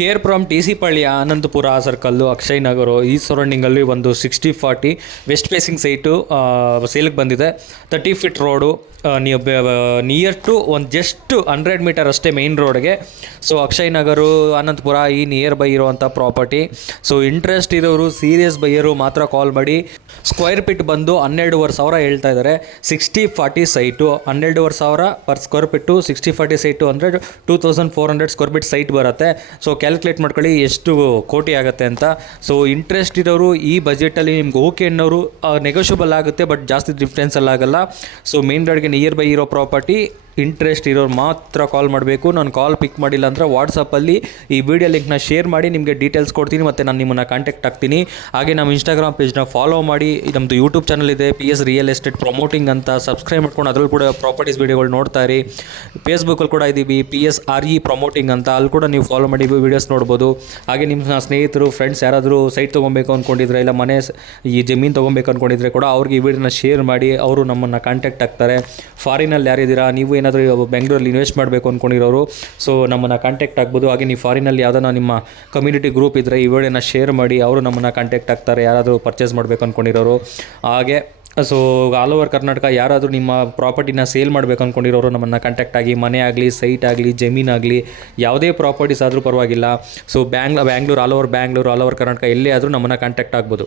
Care from T C Palya Anandapura ಸರ್ಕಲ್ಲು ಅಕ್ಷಯ್ ನಗರು ಈ ಸರೌಂಡಿಂಗಲ್ಲಿ ಒಂದು 60-40 ವೆಸ್ಟ್ ಫೇಸಿಂಗ್ ಸೈಟು ಸೇಲ್ಗೆ ಬಂದಿದೆ. 30 ಫೀಟ್ ರೋಡು, ನಿಯರ್ ಟು ಒಂದು ಜಸ್ಟ್ 100 ಮೀಟರ್ ಅಷ್ಟೇ ಮೇನ್ ರೋಡ್ಗೆ. ಸೊ ಅಕ್ಷಯ್ ನಗರು ಆನಂದಪುರ ಈ ನಿಯರ್ ಬೈ ಇರುವಂಥ ಪ್ರಾಪರ್ಟಿ. ಸೊ ಇಂಟ್ರೆಸ್ಟ್ ಇರೋರು, ಸೀರಿಯಸ್ ಬೈಯರು ಮಾತ್ರ ಕಾಲ್ ಮಾಡಿ. ಸ್ಕ್ವೇರ್ ಫೀಟ್ ಬಂದು 12,500 ಹೇಳ್ತಾ ಇದ್ದಾರೆ. 60-40 site 12,500 per square feet. 60-40 site ಅಂದರೆ 2,400 ಸ್ಕ್ವೇರ್ ಫೀಟ್ ಸೈಟ್ ಬರುತ್ತೆ. ಸೊ ಕ್ಯಾಲ್ಕುಲೇಟ್ ಮಾಡ್ಕೊಳ್ಳಿ ಎಷ್ಟು ಕೋಟಿ ಆಗುತ್ತೆ ಅಂತ. ಸೊ ಇಂಟ್ರೆಸ್ಟ್ ಇರೋರು ಈ ಬಜೆಟಲ್ಲಿ ನಿಮ್ಗೆ ಓಕೆ ಅನ್ನೋರು ನೆಗೋಷಿಯಬಲ್ ಆಗುತ್ತೆ, ಬಟ್ ಜಾಸ್ತಿ ಡಿಫ್ರೆನ್ಸಲ್ಲಿ ಆಗಲ್ಲ. ಸೊ ಮೇನ್ ರೋಡ್ಗೆ ನಿಯರ್ ಬೈ ಇರೋ ಪ್ರಾಪರ್ಟಿ. ಇಂಟ್ರೆಸ್ಟ್ ಇರೋರು ಮಾತ್ರ ಕಾಲ್ ಮಾಡಬೇಕು. ನಾನು ಕಾಲ್ ಪಿಕ್ ಮಾಡಿಲ್ಲ ಅಂದರೆ ವಾಟ್ಸಪ್ಪಲ್ಲಿ ಈ ವಿಡಿಯೋ ಲಿಂಕ್ನ ಶೇರ್ ಮಾಡಿ, ನಿಮಗೆ ಡೀಟೇಲ್ಸ್ ಕೊಡ್ತೀನಿ ಮತ್ತು ನಾನು ನಿಮ್ಮನ್ನು ಕಾಂಟ್ಯಾಕ್ಟ್ ಆಗ್ತೀನಿ. ಹಾಗೆ ನಮ್ಮ ಇನ್ಸ್ಟಾಗ್ರಾಮ್ ಪೇಜ್ನ ಫಾಲೋ ಮಾಡಿ. ನಮ್ಮದು ಯೂಟ್ಯೂಬ್ ಚಾನಲ್ ಇದೆ, PS ರಿಯಲ್ ಎಸ್ಟೇಟ್ ಪ್ರಮೋಟಿಂಗ್ ಅಂತ. ಸಬ್ಸ್ಕ್ರೈಬ್ ಮಾಡ್ಕೊಂಡು ಅದರಲ್ಲಿ ಕೂಡ ಪ್ರಾಪರ್ಟೀಸ್ ವೀಡಿಯೋಗಳು ನೋಡ್ತಾ ಇರಿ. ಫೇಸ್ಬುಕ್ಕಲ್ಲಿ ಕೂಡ ಇದ್ದೀವಿ, PSRE ಪ್ರಮೋಟಿಂಗ್ ಅಂತ. ಅಲ್ಲಿ ಕೂಡ ನೀವು ಫಾಲೋ ಮಾಡಿ ವೀಡಿಯೋಸ್ ನೋಡ್ಬೋದು. ಹಾಗೆ ನಿಮ್ಮ ಸ್ನೇಹಿತರು, ಫ್ರೆಂಡ್ಸ್ ಯಾರಾದರೂ ಸೈಟ್ ತೊಗೊಬೇಕು ಅಂದ್ಕೊಂಡಿದ್ರೆ, ಇಲ್ಲ ಮನೆ ಈ ಜಮೀನು ತೊಗೊಬೇಕು ಅಂದ್ಕೊಂಡಿದ್ರೆ ಕೂಡ ಅವ್ರಿಗೆ ಈ ವಿಡಿಯೋನ ಶೇರ್ ಮಾಡಿ. ಅವರು ನಮ್ಮನ್ನು ಕಾಂಟ್ಯಾಕ್ಟ್ ಆಗ್ತಾರೆ. ಫಾರಿನಲ್ಲಿ ಯಾರಿದ್ದೀರಾ, ನೀವು ಏನಾದರೂ ಬೆಂಗಳೂರಲ್ಲಿ ಇನ್ವೆಸ್ಟ್ ಮಾಡಬೇಕು ಅಂದ್ಕೊಂಡಿರೋರು, ಸೊ ನಮ್ಮನ್ನು ಕಾಂಟ್ಯಾಕ್ಟ್ ಆಗ್ಬೋದು. ಹಾಗೆ ನೀವು ಫಾರಿನಲ್ಲಿ ಯಾವುದನ್ನ ನಿಮ್ಮ ಕಮ್ಯುನಿಟಿ ಗ್ರೂಪ್ ಇದ್ದರೆ ಈ ವಿಡಿಯೋನ ಶೇರ್ ಮಾಡಿ, ಅವರು ನಮ್ಮನ್ನು ಕಾಂಟ್ಯಾಕ್ಟ್ ಆಗ್ತಾರೆ, ಯಾರಾದರೂ ಪರ್ಚೇಸ್ ಮಾಡಬೇಕು ಅಂದ್ಕೊಂಡಿರೋರು. ಹಾಗೆ ಸೊ ಆಲ್ ಓವರ್ ಕರ್ನಾಟಕ ಯಾರಾದರೂ ನಿಮ್ಮ ಪ್ರಾಪರ್ಟಿನ ಸೇಲ್ ಮಾಡಬೇಕು ಅಂದ್ಕೊಂಡಿರೋರು ನಮ್ಮನ್ನು ಕಾಂಟ್ಯಾಕ್ಟ್ ಆಗಿ. ಮನೆ ಆಗಲಿ, ಸೈಟ್ ಆಗಲಿ, ಜಮೀನಾಗಲಿ, ಯಾವುದೇ ಪ್ರಾಪರ್ಟೀಸ್ ಆದರೂ ಪರವಾಗಿಲ್ಲ. So Bangalore, all over Bangalore, all over Karnataka ಎಲ್ಲೇ ಆದರೂ ನಮ್ಮನ್ನು ಕಾಂಟ್ಯಾಕ್ಟ್ ಆಗ್ಬೋದು.